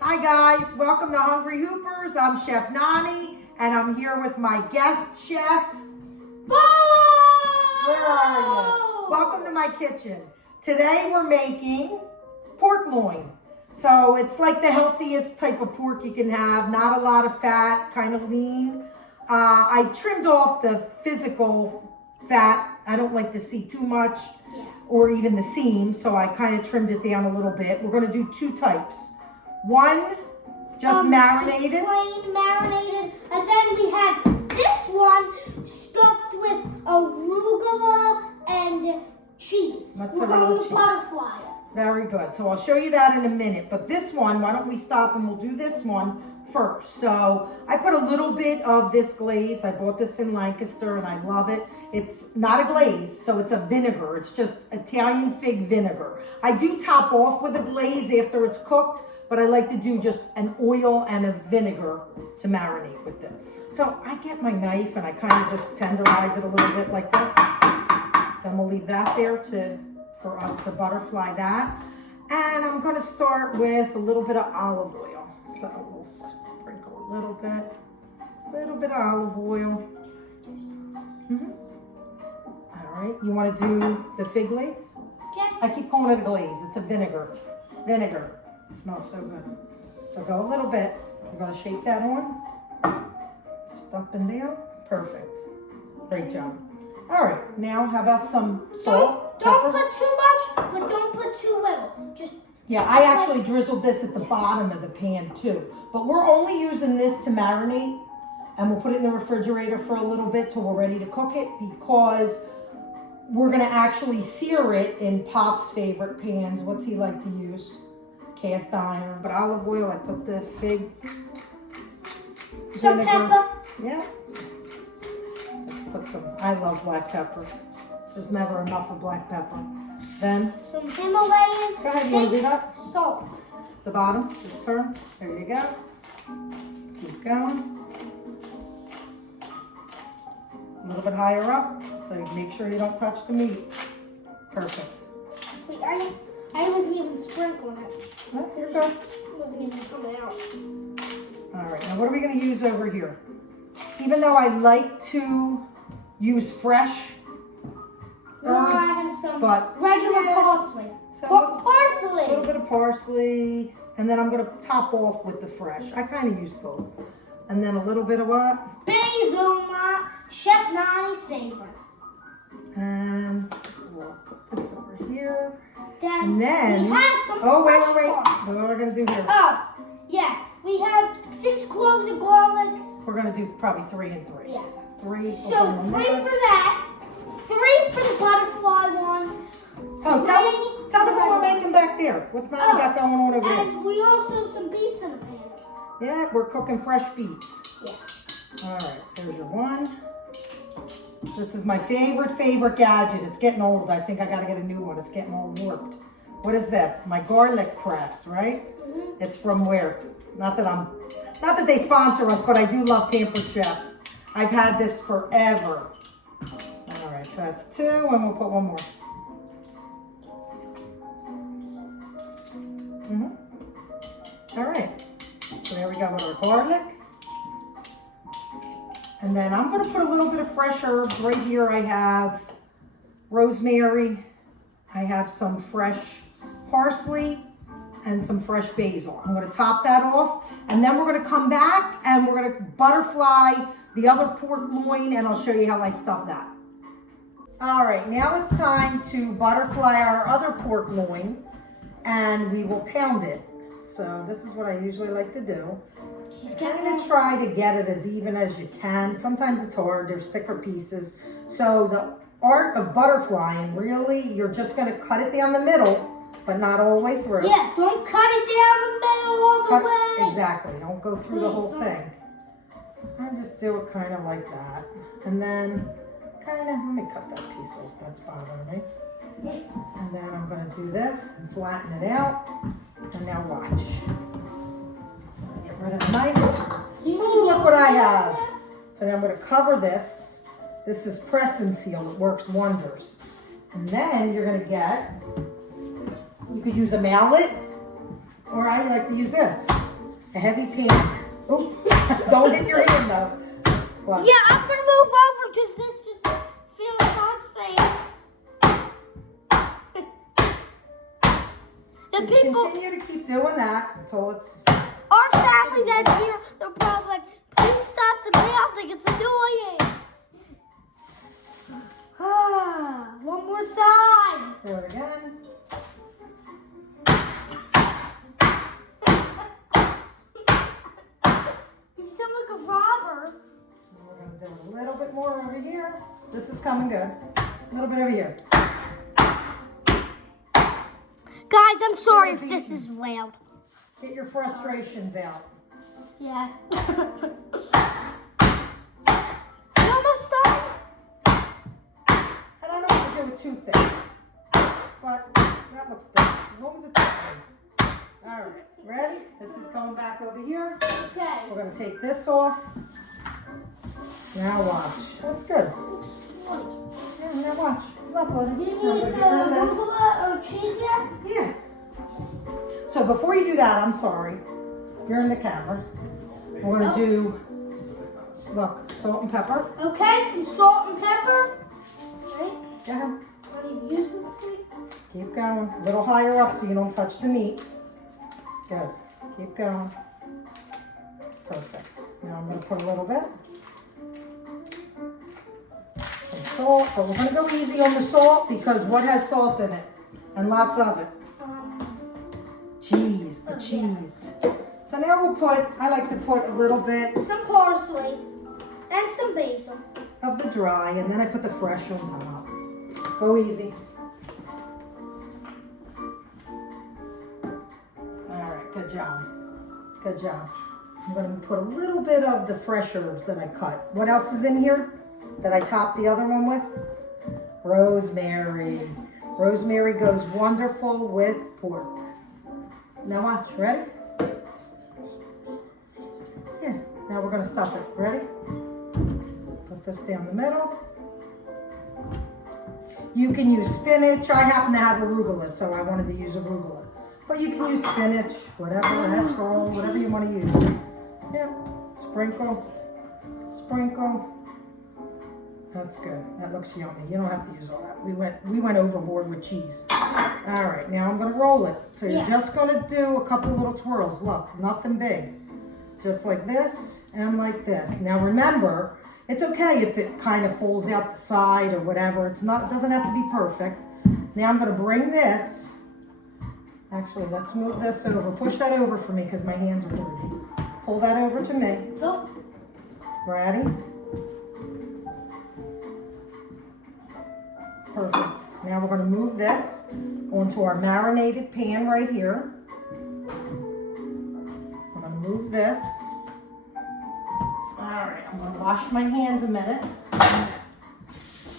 Hi guys, welcome to Hungry Hoopers. I'm Chef Nani, and I'm here with my guest chef. Bo! Where are you? Welcome to my kitchen. Today we're making pork loin. So it's like the healthiest type of pork you can have. Not a lot of fat, kind of lean. I trimmed off the physical fat. I don't like to see too much or even the seam, so I kind of trimmed it down a little bit. We're gonna do two types. One, just marinated. Just plain marinated. And then we have this one stuffed with arugula and cheese. Mozzarella cheese. We're going to butterfly it. Very good. So I'll show you that in a minute. But this one, why don't we stop and we'll do this one first. So I put a little bit of this glaze. I bought this in Lancaster and I love it. It's not a glaze, so it's a vinegar. It's just Italian fig vinegar. I do top off with a glaze after it's cooked, but I like to do just an oil and a vinegar to marinate with this. So I get my knife and I kind of just tenderize it a little bit like this. Then we'll leave that there for us to butterfly that. And I'm gonna start with a little bit of olive oil. So we'll sprinkle a little bit of olive oil. All right, you wanna do the fig glaze? Okay. I keep calling it a glaze, it's a vinegar. Vinegar, it smells so good. So go a little bit, you're gonna shake that on. Just up and down, perfect. Great job. All right, now how about some salt, Don't pepper? put too much, but don't put too little. Just Yeah, I actually drizzled this at the bottom of the pan too. But we're only using this to marinate, and we'll put it in the refrigerator for a little bit till we're ready to cook it, because we're gonna actually sear it in Pop's favorite pans. What's he like to use? Cast iron. But olive oil, I put the fig some vinegar. pepper. Yeah. Let's put some, I love black pepper. There's never enough of black pepper. Then, Some Himalayan go ahead, you wanna do that? salt. The bottom, just turn. There you go. Keep going. A little bit higher up, so you make sure you don't touch the meat. Perfect. Wait, I wasn't even sprinkling it. Oh, you're good. It wasn't even coming out. All right, now what are we gonna use over here? Even though I like to use fresh We're herbs, adding some but regular yeah, parsley. so Parsley! a little bit of parsley, and then I'm gonna top off with the fresh. I kind of use both. And then a little bit of what? Basil, Chef Nani's favorite. And we'll put this over here. Then, And then, we have some oh, wait. fresh parsley. What are we gonna do here? Oh, yeah. We have 6 cloves of garlic. We're gonna do probably 3 and 3. Yeah. 3. So 3 for that. 3 for the butterfly one. Oh, tell them what we're making back there. What's not got going on over there? And we also have some beets in the pan. Yeah, we're cooking fresh beets. Yeah. All right, there's your one. This is my favorite gadget. It's getting old. I think I gotta get a new one. It's getting all warped. What is this? My garlic press, right? It's from where? Not that they sponsor us, but I do love Pampered Chef. I've had this forever. All right, so that's 2, and we'll put one more. All right, so there we go with our garlic. And then I'm gonna put a little bit of fresh herbs. Right here I have rosemary, I have some fresh parsley, and some fresh basil. I'm gonna top that off, and then we're gonna come back and we're gonna butterfly the other pork loin, and I'll show you how I stuff that. All right, now it's time to butterfly our other pork loin, and we will pound it. So this is what I usually like to do. Kind of try to get it as even as you can. Sometimes it's hard, there's thicker pieces. So the art of butterflying, really, you're just gonna cut it down the middle, but not all the way through. Yeah, don't cut it down the middle all the way. Exactly, don't go through the whole thing. I just do it kind of like that. And then let me cut that piece off, that's bothering me. And then I'm gonna do this and flatten it out. And now watch. Get rid of the knife. Ooh, look what I have. So now I'm gonna cover this. This is press and seal, it works wonders. And then you're gonna get, you could use a mallet, or I like to use this. a heavy pan. Oh, don't hit your hand though. What? Yeah, I'm gonna move over because this just feels not safe. The So you people, continue to keep doing that until it's. our family that's here, they're probably like, please stop the pounding, it's annoying. One more time. Do it again. You sound like a robber. We're going to do a little bit more over here. This is coming good. A little bit over here. Guys, I'm sorry if this is loud. Get your frustrations out. Yeah. You almost done? And I don't want to do it too thick. But that looks good. As long as it's open. All right. Ready? This is going back over here. Okay. We're going to take this off. Now watch. That's good. Yeah, now watch. It's not bloody. Do you Now I'm need gonna the get rid of this. arugula or cheese yet? Yeah. So before you do that, I'm sorry. You're in the camera. We're going to do, look, salt and pepper. Okay, some salt and pepper. Okay. Yeah. Let me use it, see? Keep going. A little higher up so you don't touch the meat. Good. Keep going. Perfect. Now I'm going to put a little bit. Some salt, but we're going to go easy on the salt because what has salt in it? And lots of it. Cheese, the cheese. So now we'll put, I like to put a little bit Some parsley and some basil. of the dry, and then I put the fresh on top. Go easy. All right, good job. Good job. I'm going to put a little bit of the fresh herbs that I cut. What else is in here that I topped the other one with? Rosemary. Rosemary goes wonderful with pork. Now watch, ready? Yeah, now we're going to stuff it. Ready? Put this down the middle. You can use spinach. I happen to have arugula, so I wanted to use arugula. But you can use spinach, whatever, escarole, whatever you want to use. Yeah, sprinkle, sprinkle. That's good. That looks yummy. You don't have to use all that. We went overboard with cheese. All right, now I'm going to roll it. So you're just going to do a couple little twirls. Look, nothing big. Just like this and like this. Now remember, it's okay if it kind of falls out the side or whatever. It doesn't have to be perfect. Now I'm going to bring this. Actually, let's move this over. Push that over for me because my hands are dirty. Pull that over to me. Nope. Ready? Perfect. Now we're going to move this onto our marinated pan right here. I'm going to move this. All right, I'm going to wash my hands a minute.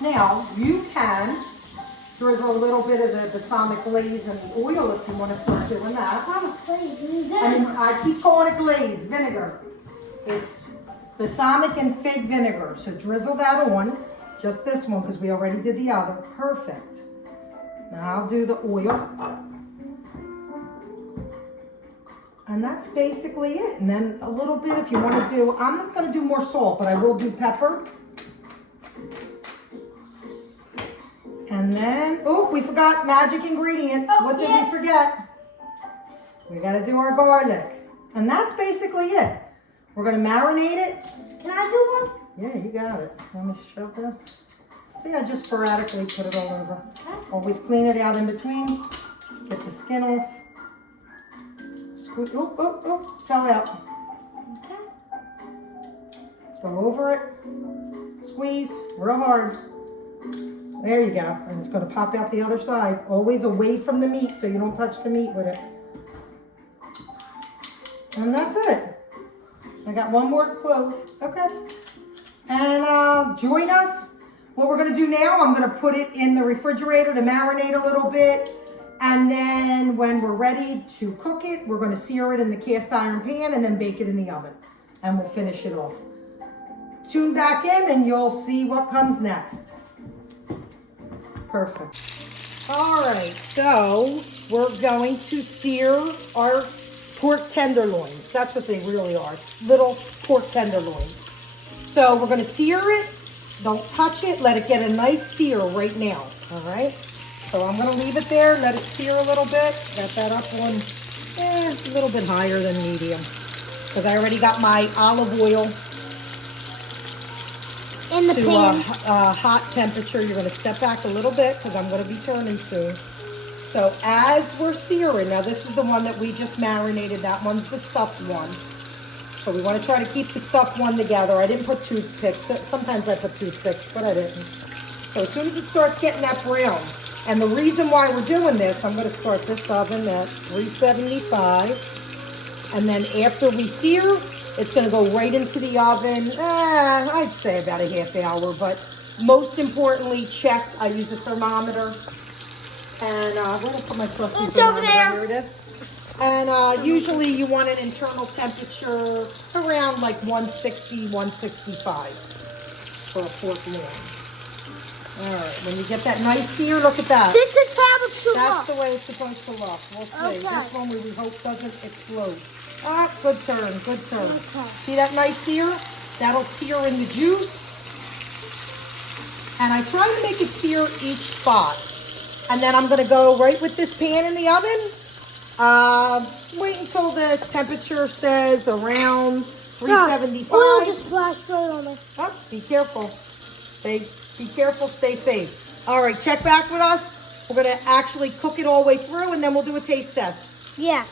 Now, you can drizzle a little bit of the balsamic glaze and the oil if you want to start doing that. And I keep calling it glaze, vinegar. It's balsamic and fig vinegar. So drizzle that on. Just this one because we already did the other. Perfect. Now I'll do the oil. And that's basically it. And then a little bit if you want to do, I'm not going to do more salt, but I will do pepper. And then, oh, we forgot magic ingredients. Oh, what did yeah. we forget? We got to do our garlic. And that's basically it. We're going to marinate it. Can I do one? Yeah, you got it. Let me shove this. See, I just sporadically put it all over. Always clean it out in between. Get the skin off. Squeeze. Oh, oh, oh, fell out. Okay. Go over it. Squeeze real hard. There you go. And it's going to pop out the other side. Always away from the meat so you don't touch the meat with it. And that's it. I got one more clove. Okay. And join us. What we're going to do now, I'm going to put it in the refrigerator to marinate a little bit. And then when we're ready to cook it, we're going to sear it in the cast iron pan and then bake it in the oven. And we'll finish it off. Tune back in and you'll see what comes next. Perfect. All right, so we're going to sear our pork tenderloins. That's what they really are. Little pork tenderloins. So we're going to sear it. Don't touch it. Let it get a nice sear right now. All right. So I'm going to leave it there. Let it sear a little bit. Got that up on a little bit higher than medium. Because I already got my olive oil In the to pan. hot temperature. You're going to step back a little bit because I'm going to be turning soon. So as we're searing, now this is the one that we just marinated. That one's the stuffed one. So we want to try to keep the stuffed one together. I didn't put toothpicks. Sometimes I put toothpicks, but I didn't. So as soon as it starts getting that brown, and the reason why we're doing this, I'm going to start this oven at 375. And then after we sear, it's going to go right into the oven, I'd say about a half hour. But most importantly, check. I use a thermometer. And where did I put my trusty It's thermometer? over there. Here it is. And usually you want an internal temperature around like 160, 165 for a pork loin. All right, when you get that nice sear, look at that. This is how it should That's look. the way it's supposed to look. We'll see. Okay. This one we hope doesn't explode. Ah, good turn, good turn. Okay. See that nice sear? That'll sear in the juice. And I try to make it sear each spot. And then I'm going to go right with this pan in the oven. Wait until the temperature says around 375. Oil just splashed right on me. Oh, be careful. Be careful, stay safe. All right, check back with us. We're going to actually cook it all the way through, and then we'll do a taste test. Yeah.